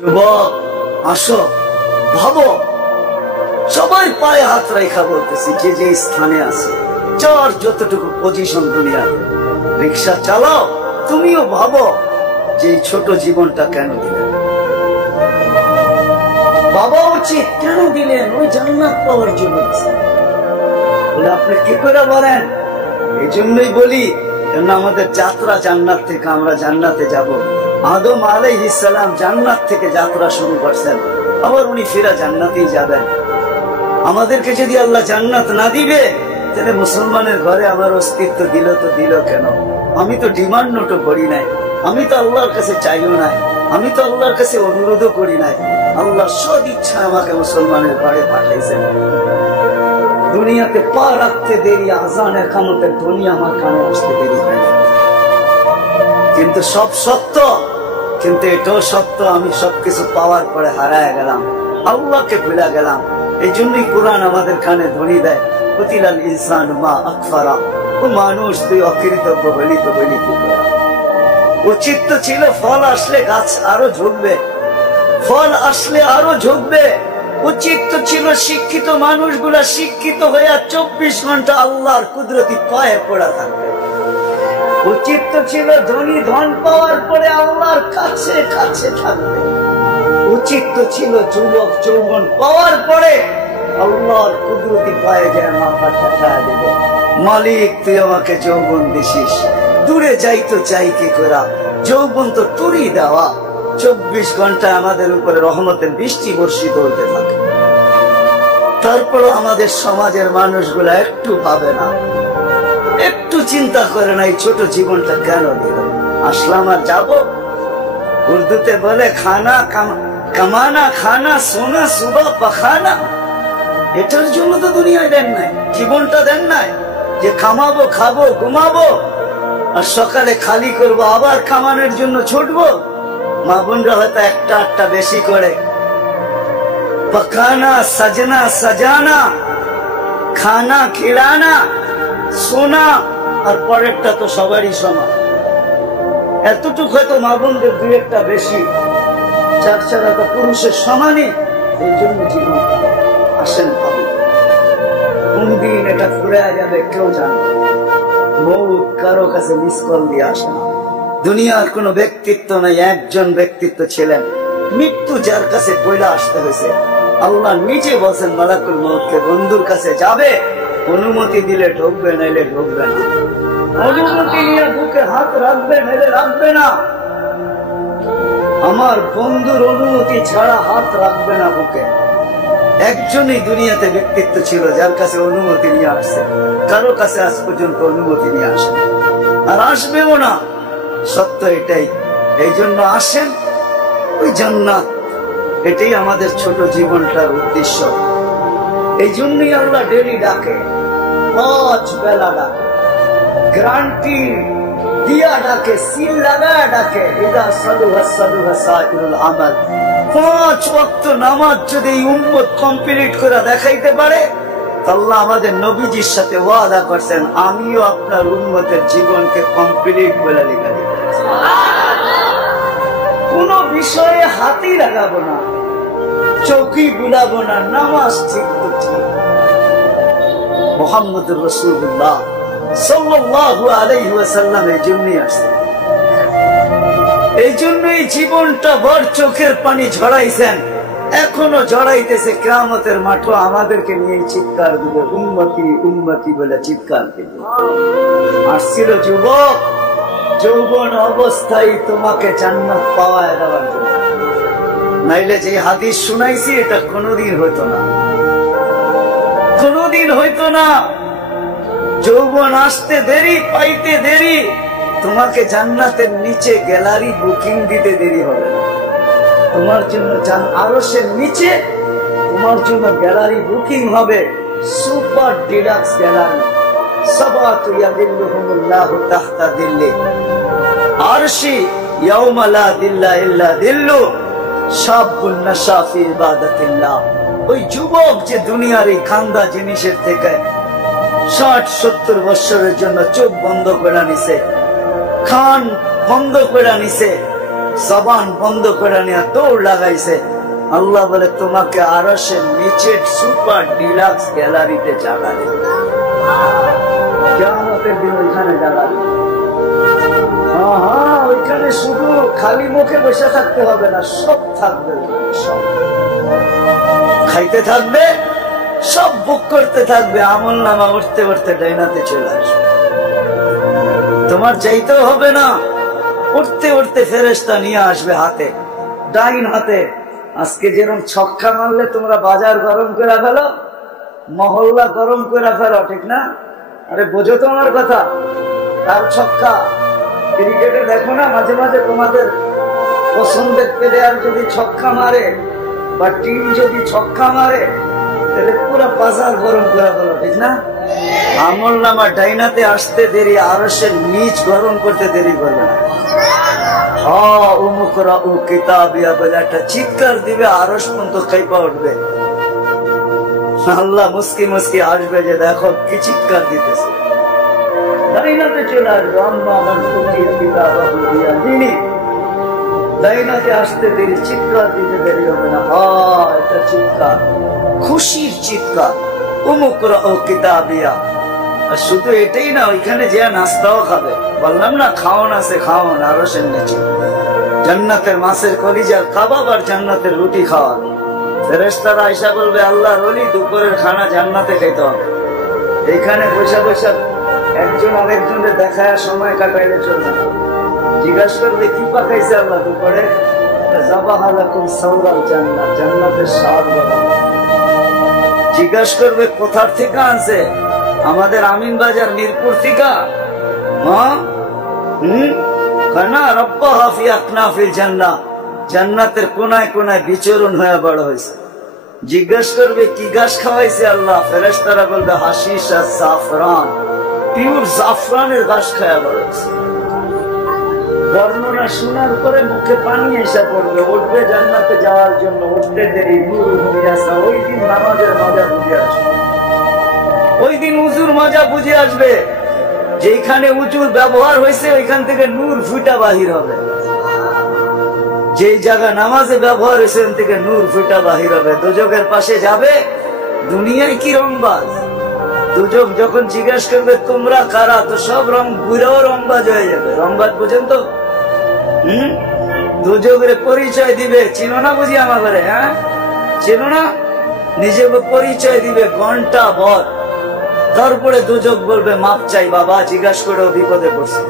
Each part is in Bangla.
যুবক আসো, ভাবো, সবাই পায়ে হাত রেখা বলতেছি যে যে স্থানে আছে, যার যতটুকু পজিশন দুনিয়াতে, রিক্সা চালাও, তুমিও ভাবো যে এই ছোট জীবনটা কেন দিলেন, বাবা উচিত কেন দিলেন, ওই জান্নাত পাওয়ার জন্য। আপনি কি করে বলেন? এই জন্যই বলি, কেন আমাদের যাত্রা জান্নাত থেকে, আমরা জান্নাতে যাব। আদম আলাইহিস সালাম জান্নাত থেকে যাত্রা শুরু করছেন, আবার উনি ফিরা জান্নাতেই যাবেন। আমাদেরকে যদি আল্লাহ জান্নাত না দিবে, তাহলে মুসলমানের ঘরে আমার অস্তিত্ব দিল তো দিল কেন? আমি তো ডিমান্ড নোটও করি নাই, আমি তো আল্লাহর কাছে চাইও নাই, আমি তো আল্লাহর কাছে অনুরোধও করি নাই। আল্লাহ সদ ইচ্ছা আমাকে মুসলমানের ঘরে পাঠাইছেন। দুনিয়াতে পা রাখতে দেরি, আজান একামতের ধ্বনি আমার কানে আসতে দেরি হয় না। কিন্তু সব সত্য, কিন্তু এটাও সত্য, আমি সবকিছু পাওয়ার পরে হারায় গেলাম, আল্লাহকে ভুলে গেলাম। এই জন্যই কোরআন আমাদের কানে ধ্বনি দেয়, কুতিলাল ইনসানু মা আকফারা, ও মানুষ তুই অকৃতজ্ঞ হলি তো বলি কি করা। উচিত তো ছিল ফল আসলে গাছ আরো ঝুঁকবে, ফল আসলে আরো ঝুঁকবে। উচিত তো ছিল শিক্ষিত মানুষগুলা শিক্ষিত হয়ে 24 ঘন্টা আল্লাহর কুদরতি পায়ে পড়া থাকবে। উচিত তো ছিল ধনী ধন পাওয়ার পরে আল্লাহর কাছে কাছে থাকবে। উচিত তো ছিল যুবক যৌবন পাওয়ার পরে আল্লাহর কুদরতি পায়ে যায় মাথা ঠাটা দেবে, মালিক তুই আমাকে যৌবন দিছিস, দূরে যাই তো চাই কি করা, যৌবন তো তুরি দেওয়া। 24 ঘন্টা আমাদের উপরে রহমতের বৃষ্টি বর্ষিত হইতে থাকে। তারপর আমাদের সমাজের মানুষগুলা একটু ভাবে না, একটু চিন্তা করে না, এই ছোট জীবনটা কেন দিল, আসলাম আর যাবো। উর্দুতে বলে খানা কামানা খানা সোনা সুবা পাখানা। এটার জন্য তো দুনিয়ায় দেন নাই, জীবনটা দেন নাই যে কামাবো, খাবো, ঘুমাবো, আর সকালে খালি করবো, আবার কামানোর জন্য ছুটবো। মা বোনরা হয়তো একটা আটটা বেশি করে, পকানা সাজনা সাজানা, খানা খিলানা, সোনা, আর পরেরটা তো সবারই সমান। এতটুকু হয়তো মা বোনদের দুই একটা বেশি, যার ছাড়া তো পুরুষের সমানই। এই জন্য জীবন আসেন ভাবি, কোন দিন এটা ঘুরে যাবে কেউ জানে। মৌত কারো কাছে মিস কল দিয়ে আসে না। দুনিয়ার কোন ব্যক্তিত্ব নাই, একজন ব্যক্তিত্ব ছিলেন, মৃত্যু যার কাছে পয়লা আসতে হয়েছে। আল্লাহ নিজে বলছেন মালাকুল মউতকে, বন্ধুর কাছে যাবে, অনুমতি দিলে ঢুকবে, নাইলে ঢুকবে না। অনুমতি নিয়ে বুকে হাত রাখবে, নাইলে রাখবে না। আমার বন্ধুর অনুমতি ছাড়া হাত রাখবে না বুকে। একজনই দুনিয়াতে ব্যক্তিত্ব ছিল যার কাছে অনুমতি নিয়ে আসছে, কারো কাছে আজ পর্যন্ত অনুমতি নিয়ে আসে আর আসবেও না। সত্য এটাই। এই জন্য আসেন, ওই জান্নাত, এটাই আমাদের ছোট জীবনটার উদ্দেশ্য। এই জন্যই আল্লাহ ডেলি ডাকে, 5 বেলা ডাকে, গ্যারান্টি দিয়া ডাকে, সিল লাগায় ডাকে। ইদা সালুহা সালুহা সাইরুল আমাল। 5 ওয়াক্ত নামাজ যদি এই উম্মত কমপ্লিট করে দেখাইতে পারে, আল্লাহ আমাদের নবীজির সাথে ওয়াদা করছেন, আমিও আপনার উম্মতের জীবনকে কমপ্লিট করে লিখে দিব। কোন বিষয়ে হাতই লাগাবো না, চৌকি বুলাবো না, নামাজ ঠিক তো ঠিক। মুহাম্মদুর রাসূলুল্লাহ সাল্লাল্লাহু আলাইহি ওয়াসাল্লাম এই জন্যই আসছেন, এই জন্যই জীবনটা ভর চোখের পানি ঝরাইছেন, এখনো ঝরাইতেছে। কিয়ামতের মাঠে আমাদেরকে নিয়ে চিৎকার দিবে, উম্মতি উম্মতি বলে চিৎকার দিবে। আসছিল যুবক, যৌবন অবস্থায় তোমাকে জান্নাত পাওয়ায় দেওয়ার জন্য, নাইলে যে হাদিস শুনাইছি এটা কোনোদিন হইতো না, কোনোদিন হইতো না। যৌবন আসতে দেরি, পাইতে দেরি, তোমাকে জান্নাতের নিচে গ্যালারি বুকিং দিতে দেরি হবে না। তোমার জন্য আরশের নিচে তোমার জন্য গ্যালারি বুকিং হবে, সুপার ডিলাক্স গ্যালারি। সাবাতু ইয়াদিল্লুহুমুল্লাহু তাহতা দিল্লি আরশি ইয়াউমা লা দিল্লা ইল্লা দিল্লু শাবুন নাশা ফি ইবাদাতিল্লাহ। ওই যুবক যে দুনিয়ার এই খান্দা জিনিসের থেকে 60-70 বছরের জন্য চোখ বন্ধ করে নিছে, কান বন্ধ করে নিছে, জবান বন্ধ করে নিয়ে দৌড় লাগাইছে। আল্লাহ বলে তোমাকে আরশের নিচে সুপার ডিলাক্স গ্যালারিতে জাগাবে, কিয়ামতের দিন ওইখানে জাগাবে। ওইখানে শুধু খালি মুখে বসে থাকতে হবে না, সব থাকবে, সব খাইতে থাকবে, সব বুক করতে থাকবে। আমল নামা উঠতে উঠতে ডাইনাতে চলে আসবে, তোমার চাইতেও হবে না, উঠতে উঠতে ফেরেশতা নিয়ে আসবে হাতে, ডাইন হাতে। আজকে যেরকম ছক্কা মারলে তোমরা বাজার গরম করে ফেলো, মহল্লা গরম করে ফেলো, ঠিক না? আরে বোঝো তো আমার কথা। তার ছক্কা ক্রিকেটে দেখো না, মাঝে মাঝে তোমাদের পছন্দের প্লেয়ার যদি ছক্কা মারে বা টিম যদি ছক্কা মারে, তাহলে পুরো বাজার গরম করে ফেলো, ঠিক না? আমল নামা ডাইনাতে আসতে দেরি, আরশের নিচ গরম করতে দেরি করবে না। একটা চিৎকার দিবে, আরশ পর্যন্ত কাইপা উঠবে। আল্লাহ মুস্কি মুস্কি আসবে যে দেখো কি চিৎকার দিতেছে। ডাইনাতে চলে আসবে, ডাইনাতে আসতে দেরি, চিৎকার দিতে দেরি হবে না। এটা চিৎকার, খুশির চিৎকার। উমুকরা ও কিতাবিয়া। আর শুধু এটাই না, ওইখানে যে নাস্তাও খাবে। বললাম না খাওন আছে, খাওন আরশের নিচে। জান্নাতের মাছের কলিজার কাবাব আর জান্নাতের রুটি খাওয়া। ফেরেশতারা আয়েশা বলবে আল্লাহর ওলি দুপুরের খানা জান্নাতে খাইতে হবে। এইখানে বসে বসে একজন আরেকজনের দেখায় সময় কাটাইলে চলবে না। জিজ্ঞাসা করবে কি পাকাইছে আল্লাহ দুপুরে? জাবাহালাকুম সাওরাল জান্নাত, জান্নাতের স্বাদ বাবা। জিজ্ঞাসা করবে কোথার থেকে আনছে? আমাদের আমিন বাজার মিরপুর থেকে। জান্নাতের কোনায় কোনায় বিচরণ হয়ে বড় হয়েছে। জিজ্ঞাসা করবে কি ঘাস খাওয়াইছে আল্লাহ? ফেরেশতারা বলবে হাশিশ আর জাফরান, পিওর জাফরানের ঘাস খাওয়া বড় হয়েছে। বর্ণনা শোনার পরে মুখে পানি এসে পড়বে, উঠবে জান্নাতে যাওয়ার জন্য। উঠতে দেরি, নূর হুমিয়াসা। ওই দিন নামাজের মজা বুঝে আসবে, ওই দিন উজুর মজা বুঝে আসবে। যেখানে উজুর ব্যবহার হয়েছে ওইখান থেকে নূর ফুটা বাহির হবে। যে জায়গা নামাজে ব্যবহার হয়েছে ওখান থেকে নূর ফুটা বাহির হবে। দুজকের পাশে যাবে, দুনিয়ায় কি রংবাজ। দুজক যখন জিজ্ঞাসা করবে তোমরা কারা, তো সব রং বুড়াও রংবাজ হয়ে যাবে। রংবাজ বুঝেন তো? দুজকের পরিচয় দিবে, চিনো না বুঝি আমাদের? হ্যাঁ চিনো না? নিজেকে পরিচয় দিবে ঘন্টা ভর। তারপরে দুজক বলবে মাপ চাই বাবা, জিজ্ঞাসা করে বিপদে পড়ছে।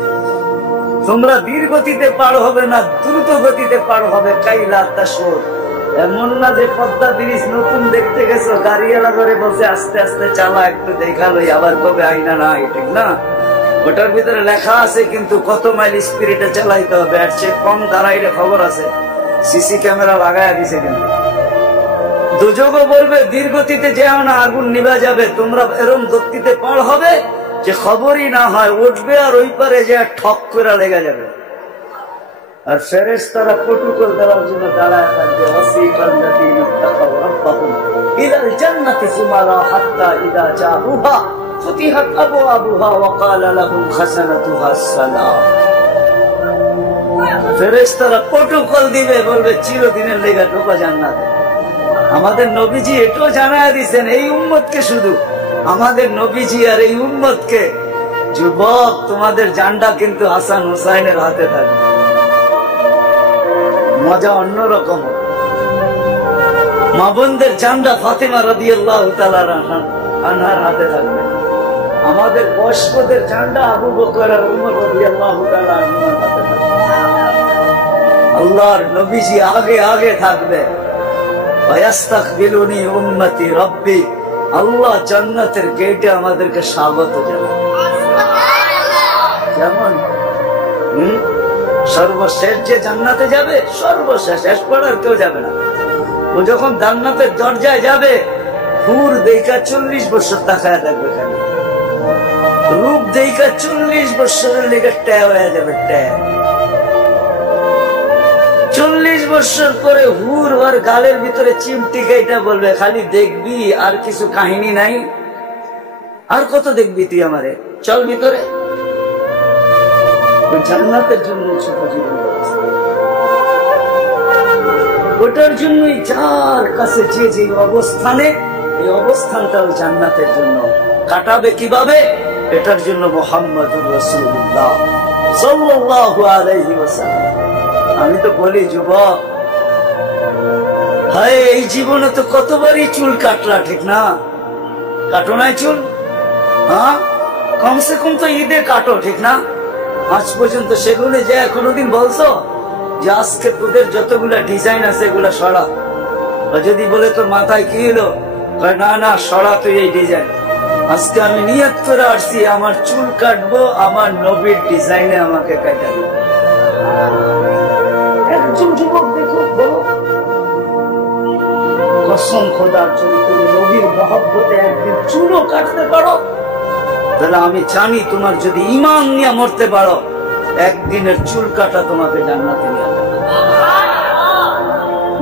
তোমরা ধীর গতিতে পার হবে না, দ্রুত গতিতে পার হবে। কাইলা তাসর, এমন না যে পদ্মা ব্রিজ নতুন দেখতে গেছো, গাড়িওয়ালা করে বলছে আস্তে আস্তে চালা, একটু দেখালোই, আবার কবে আইনা নাই, ঠিক না? ওটার ভিতরে লেখা আছে কিন্তু কত মাইল স্পিডে চালাইতে হবে। আর চেয়ে কম দাঁড়াইলে খবর আছে, সিসি ক্যামেরা লাগাইয়া দিছে। কিন্তু দুজকও বলবে ধীর গতিতে যেও না, আগুন নিভা যাবে। তোমরা এরম গতিতে পার হবে যে খবরই না হয়, উঠবে আর ওই পারে যে ঠক করে লেগে যাবে। আর ফেরেশতারা প্রটোকল দেওয়ার জন্য দাঁড়ায় থাকবে। ওয়াসিকাল লাযীনা তাকাউ রাব্বাহুম ইলাল জান্নাতি যুমারা হাত্তা ইযা জাউহা ফুতিহাত আবওয়াবুহা ওয়া ক্বালা লাহুম খাযানাতুহা আসসালাম। ফেরেশতারা প্রটোকল দিবে, বলবে চিরদিনের লেগে ঢোকা জান্নাতে। আমাদের নবীজি এটাও জানায় দিচ্ছেন এই উম্মতকে, শুধু আমাদের নবীজি আর এই উম্মতকে, যুবক তোমাদের জান্ডা কিন্তু হাসান হুসাইনের হাতে থাকবে। মজা অন্যরকম। মা বোনদের জান্ডা ফাতেমা রাদিয়াল্লাহু তাআলা আনহার হাতে থাকবে। আমাদের বয়স্কদের জান্ডা আবু বকর আর উমর রাদিয়াল্লাহু তাআলা আনহুর হাতে থাকবে। আল্লাহর নবীজি আগে আগে থাকবে। ওয়াস্তাকবিলুনি উম্মতি রব্বি, আল্লাহ জান্নাতের গেটে আমাদেরকে স্বাগত জানায়। যেমন সর্বশেষ যে জান্নাতে যাবে, সর্বশেষ, শেষ পড়ার কেউ যাবে না। ও যখন জান্নাতের দরজায় যাবে, হুর দেখা 40 বছর তাকায় থাকবে, খালি রূপ দেখা 40 বছরের লেগে ট্যা হয়ে যাবে। ট্যা 40 বছর পরে হুর ওর গালের ভিতরে চিমটি গাইটা বলবে খালি দেখবি, আর কিছু কাহিনী নাই, আর কত দেখবি তুই আমারে, চল ভিতরে। জান্নাতের জন্য ছোট জীবন। ওটার জন্যই যার কাছে যে যে অবস্থানে, এই অবস্থানটাও জান্নাতের জন্য কাটাবে কিভাবে, এটার জন্য মুহাম্মদুর রাসূলুল্লাহ সাল্লাল্লাহু আলাইহি ওয়াসাল্লাম। আমি তো বলি যুবক, হায় এই জীবনে তো কতবারই চুল কাটলা, ঠিক না? কাটো নাই চুল? হ্যাঁ, কমসে কম তো ঈদে কাটো, ঠিক না? আজ পর্যন্ত সেগুলো যে কোনোদিন বলছো যে আজকে তোদের যতগুলা ডিজাইন আছে এগুলা সরা? যদি বলে তোর মাথায় কি হলো, না না সরা তুই এই ডিজাইন। আজকে আমি নিয়ত করে আসছি আমার চুল কাটবো আমার নবীর ডিজাইনে আমাকে কাটা দিবে। একজন যুবক দেখো, বলো কসম খোদার, যদি তুমি নবীর মহব্বতে একদিন চুলও কাটতে পারো, তাহলে আমি জানি তোমার যদি ঈমান নিয়ে মরতে পারো, একদিনের চুল কাটা তোমাকে জান্নাতে নিয়ে যাবে।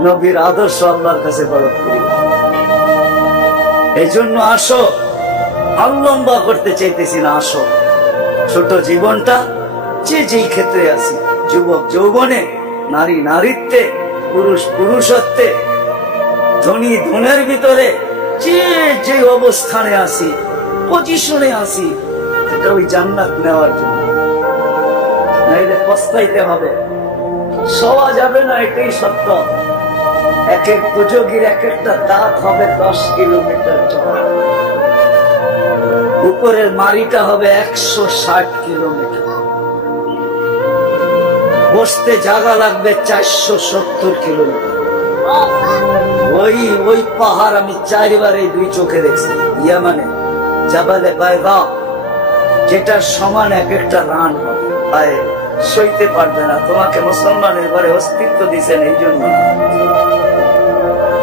নবীর আদর্শ আল্লাহর কাছে বড় প্রিয়। এই জন্য আসো, আর লম্বা করতে চাইতেছি না, আসো ছোট জীবনটা যে যেই ক্ষেত্রে আছি, যুবক যৌবনে, নারী নারীত্বে, পুরুষ পুরুষত্বে, ধনী ধনের ভিতরে যে যে অবস্থানে আছি, পজিশনে আছি, এটা ওই জান্নাত নেওয়ার জন্য। নাইলে পস্তাইতে হবে, সওয়া যাবে না, এটাই সত্য। এক এক দুযোগীর এক একটা দাঁত হবে 10 কিলোমিটার চওড়া, উপরের মারিটা হবে 160 কিলোমিটার, বসতে জায়গা লাগবে 470 কিলোমিটার। ওই পাহাড় আমি 4 বার এই 2 চোখে দেখছি, ইয়ামানে জাবালে বাইদা, যেটার সমান এক একটা রান হবে, পায়ে সইতে পারবে না। তোমাকে মুসলমানের ঘরে অস্তিত্ব দিছেন এই জন্য,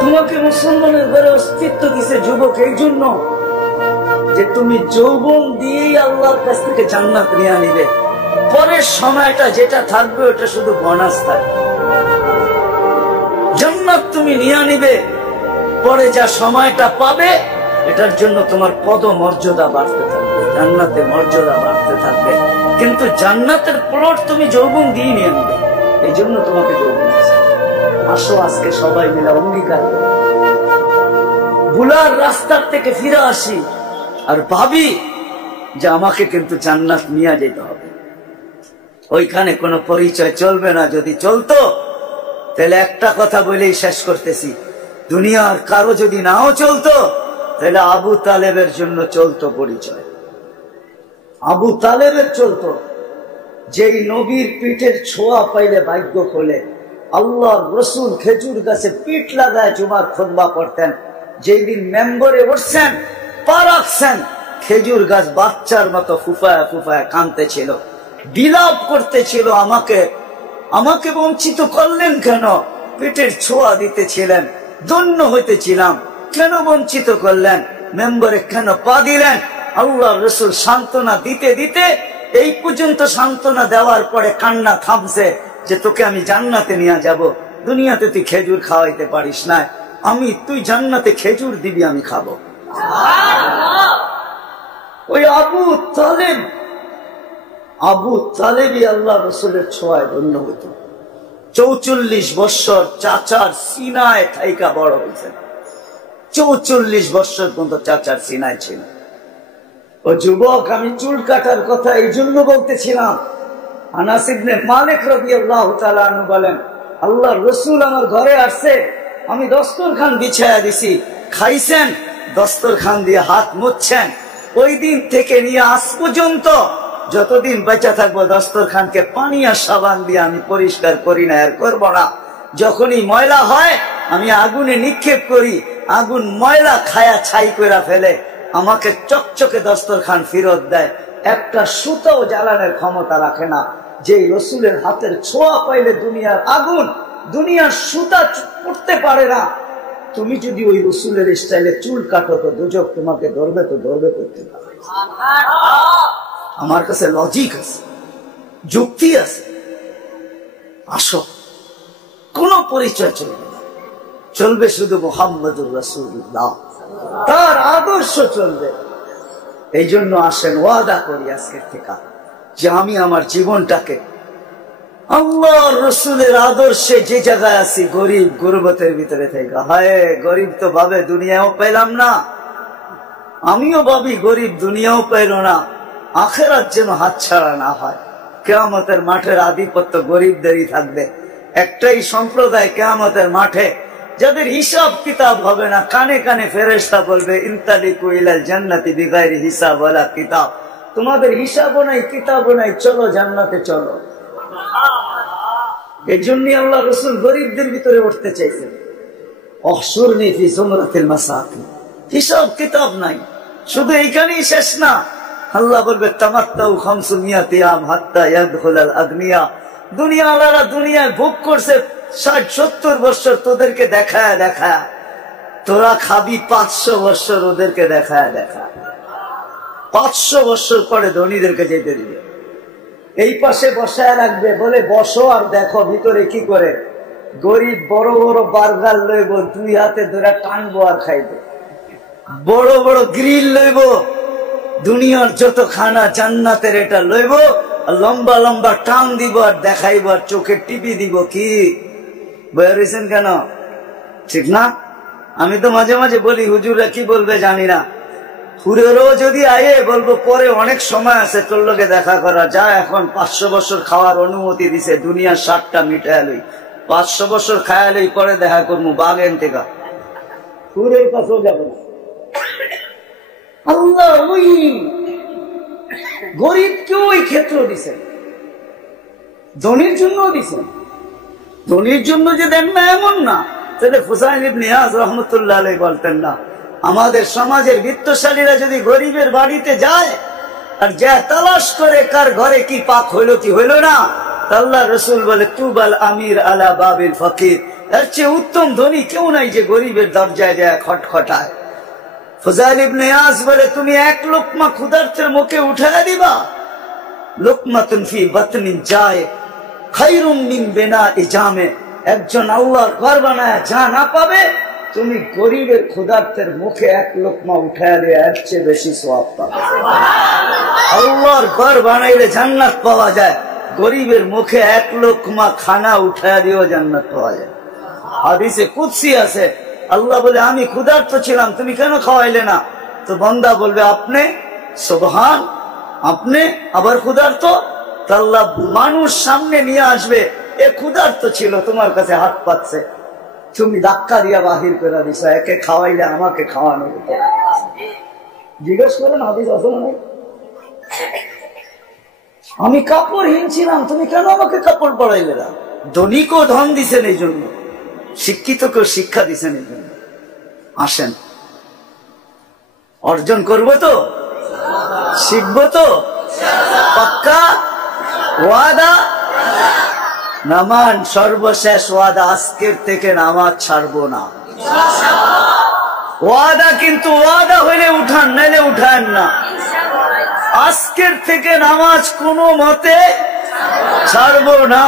তোমাকে মুসলমানের ঘরে অস্তিত্ব দিছে যুবক এই জন্য যে তুমি যৌবন দিয়েই আল্লাহর কাছ থেকে জান্নাত নিয়ে নিবে। পরের সময়টা যেটা থাকবে ওটা শুধু বোনাস থাকবে। জান্নাত তুমি নিয়ে নিবে, পরে যা সময়টা পাবে এটার জন্য তোমার পদ মর্যাদা বাড়তে থাকবে, জান্নাতে মর্যাদা বাড়তে থাকবে। কিন্তু জান্নাতের প্লট তুমি যৌবন দিয়ে নিয়ে নিবে, এই জন্য তোমাকে যৌবন দিয়েছে। আসো আজকে সবাই মিলে অঙ্গীকার করি, ভুলার রাস্তার থেকে ফিরে আসি আর ভাবি যে আমাকে কিন্তু জান্নাত নিয়ে যেতে হবে। ওইখানে কোনো পরিচয় চলবে না। যদি চলতো তাহলে একটা কথা বলেই শেষ করতেছি, দুনিয়ার কারো যদি নাও চলতো তাহলে আবু তালেবের জন্য চলতো পরিচয়। আবু তালেবের চলতো, যেই নবীর পিঠের ছোঁয়া পাইলে ভাগ্য খোলে। আল্লাহর রসুল খেজুর গাছে পিঠ লাগায় জুমার খুতবা পড়তেন। যেই দিন মেম্বরে উঠছেন, পা রাখছেন, খেজুর গাছ বাচ্চার মতো ফুফায়া ফুফায়া কাঁদতেছিল, বিলাপ করতেছিল, আমাকে বঞ্চিত করলেন কেন? পেটের ছোঁয়া দিতেছিলেন, ধন্য হইতেছিলাম, কেন বঞ্চিত করলেন? মেম্বরে কেন পা দিলেন? আল্লাহ রসুল সান্ত্বনা দিতে দিতে এই পর্যন্ত সান্ত্বনা দেওয়ার পরে কান্না থামছে যে তোকে আমি জান্নাতে নিয়ে যাব। দুনিয়াতে তুই খেজুর খাওয়াইতে পারিস না, তুই জান্নাতে খেজুর দিবি, আমি খাবো। ওই আবু তালেবই আল্লাহ রসুলের ছোঁয়ায় ধন্য হইত। 44 বৎসর চাচার সিনায় থাইকা বড় হয়েছেন। 44 বৎসর পর্যন্ত চাচার সিনায় ছিল। ও যুবক, আমি চুল কাটার কথা এই জন্য বলতেছিলাম। আনাস ইবনে মালিক রাদিয়াল্লাহু তাআলা আনহু বলেন, আল্লাহ রসুল আমার ঘরে আসছে, আমি দস্তরখান বিছায়া দিছি, খাইছেন, দস্তরখান দিয়ে হাত মুছছেন। ওই দিন থেকে নিয়ে আজ পর্যন্ত যতদিন বেঁচে থাকবো দস্তরখানকে পানি আর সাবান দিয়ে আমি পরিষ্কার করি না, আর করবো না। যখনই ময়লা হয় আমি আগুনে নিক্ষেপ করি, আগুন ময়লা খায়া ছাই করে ফেলে, আমাকে চকচকে দস্তরখান ফেরত দেয়। একটা সুতাও জ্বালানোর ক্ষমতা রাখে না। যে রসুলের হাতের ছোঁয়া পাইলে দুনিয়ার আগুন, দুনিয়ার সুতা পড়তে পারে না। তুমি যদি ওই রসুলের স্টাইলে চুল কাটো তো দুজক তোমাকে ধরবে, তো ধরবে করতে পারে। আমার কাছে লজিক আছে, যুক্তি আছে। আসো, কোন পরিচয় চলবে না, চলবে শুধু মুহাম্মদুর রাসূলুল্লাহ, তার আদর্শ চলবে। এই জন্য আসেন ওয়াদা করি আজকের থেকে যে আমি আমার জীবনটাকে আল্লাহ রসুলের আদর্শে যে জায়গায় আছি, গরিব গুরবতের ভিতরে থেকে, হায় গরিব তো ভাবে দুনিয়াও পেলাম না, আমিও ভাবি গরিব দুনিয়াও পেল না, আখেরাত যেন হাতছাড়া না হয়। কিয়ামতের মাঠের আধিপত্য গরিবদেরই থাকবে। একটাই সম্প্রদায় কিয়ামতের মাঠে, যাদের হিসাব কিতাব হবে না, কানে কানে ফেরেশতা বলবে ইনতালিকু ইলাল জান্নাতি বিগাইরি হিসাব ওয়ালা কিতাব, তোমাদের হিসাবও নাই কিতাবও নাই, চলো জান্নাতে চলো। এই জন্যই আল্লাহ রসুল গরিবদের ভিতরে উঠতে চাইছেন, অহশুরনি ফি যুমরাতিল মাসাকিন। হিসাব কিতাব নাই, শুধু এইখানেই শেষ না, আল্লাহ বলবে তামাত্তাউ 500 ইয়াম হাত্তা ইয়াদখুলাল আগনিয়া। দুনিয়াওয়ালারা দুনিয়ায় ভোগ করছে 60-70 বছর, তোদেরকে দেখায় দেখায়, তোরা খাবি 500 বছর ওদেরকে দেখায় দেখায়। 500 বছর পরে ধনীদেরকে যেতে দিবে, এই পাশে বসায় রাখবে, বলে বসো আর দেখো ভিতরে কি করে। গরিব বড় বড় বার্গার লইব, 2 হাতে ধরে টানবো আর খাইবো। বড় বড় গ্রিল লইব, দুনিয়ার যত খানা জান্নাতের এটা লইব, লম্বা লম্বা টান দিব আর দেখাইব আর চোখে টিপি দিব। কি বলেছেন কেন? ঠিক না? আমি তো মাঝে মাঝে বলি হুজুররা কি বলবে জানি না, হুরেরও যদি আয়ে বলবো পরে অনেক সময় আছে তোর লোকে দেখা করা, যা এখন 500 বছর খাওয়ার অনুমতি দিছে, দুনিয়ার 60টা মিটাইলই, 500 বছর খায়ালই, পরে দেখা করবো বাগেন থেকে, হুরের কাছেও যাবো না। আল্লাহ ওই গরিবকেও ওই ক্ষেত্র দিছেন, ধনীর জন্য দিছেন। ধনীর জন্য যে দেন না এমন না। তাহলে হুসাইন ইবনে ইয়াজ রাহমাতুল্লাহ আলাইহি বলতেন না, আমাদের সমাজের বিত্তশালীরা যদি গরিবের বাড়িতে যায় আর যা তালাশ করে কার ঘরে কি পাক হইল কি হইল না, আল্লাহ রসুল বলে তুবাল আমির আলা বাবিল ফকির, এর চেয়ে উত্তম ধনী কেউ নাই যে গরিবের দরজায় যায় খটখটায়। ফুজাইল ইবনে ইয়াজ বলে তুমি এক লোকমা ক্ষুধার্তের মুখে উঠায় দিবা, লোকমাতুন ফি বাতনিন যায় খায়রুম মিন বিনাই জামে। একজন আল্লাহর ঘর বানায় যা না পাবে, তুমি গরিবের ক্ষুধার্তের মুখে এক লোকমা উঠায় দিয়ে এর চেয়ে বেশি সওয়াব পাবে। আল্লাহর ঘর বানাইলে জান্নাত পাওয়া যায়, গরিবের মুখে এক লোকমা খানা উঠায় দিয়েও জান্নাত পাওয়া যায়। হাদিসে কুদসি আছে, আল্লাহ বলে আমি ক্ষুধার্ত ছিলাম, তুমি কেন খাওয়াইলে না? তো বান্দা বলবে আপনি, সুবহান, আপনি আবার ক্ষুধার্ত? আল্লাহ মানুষ সামনে নিয়ে আসবে, এ ক্ষুধার্ত ছিল, তোমার কাছে হাত পাচ্ছে, তুমি ধাক্কা দিয়া বাহির করে দিছ, একে খাওয়াইলে আমাকে খাওয়ানো হতো। জিজ্ঞেস করেন হাদিস আছে না? আমি কাপড়হীন ছিলাম, তুমি কেন আমাকে কাপড় পরাইলে না? ধনীকেও ধন দিছেন এই জন্য, শিক্ষিতকেও শিক্ষা দিছেন এই জন্য। আসেন অর্জন করবো তো, শিখবো তো, পাক্কা ওয়াদা? নামান সর্বশেষ ওয়াদা, আজকের থেকে নামাজ ছাড়বো না। ওয়াদা, কিন্তু ওয়াদা হইলে উঠান, নাইলে উঠান না। আজকের থেকে নামাজ কোনো মতে ছাড়বো না।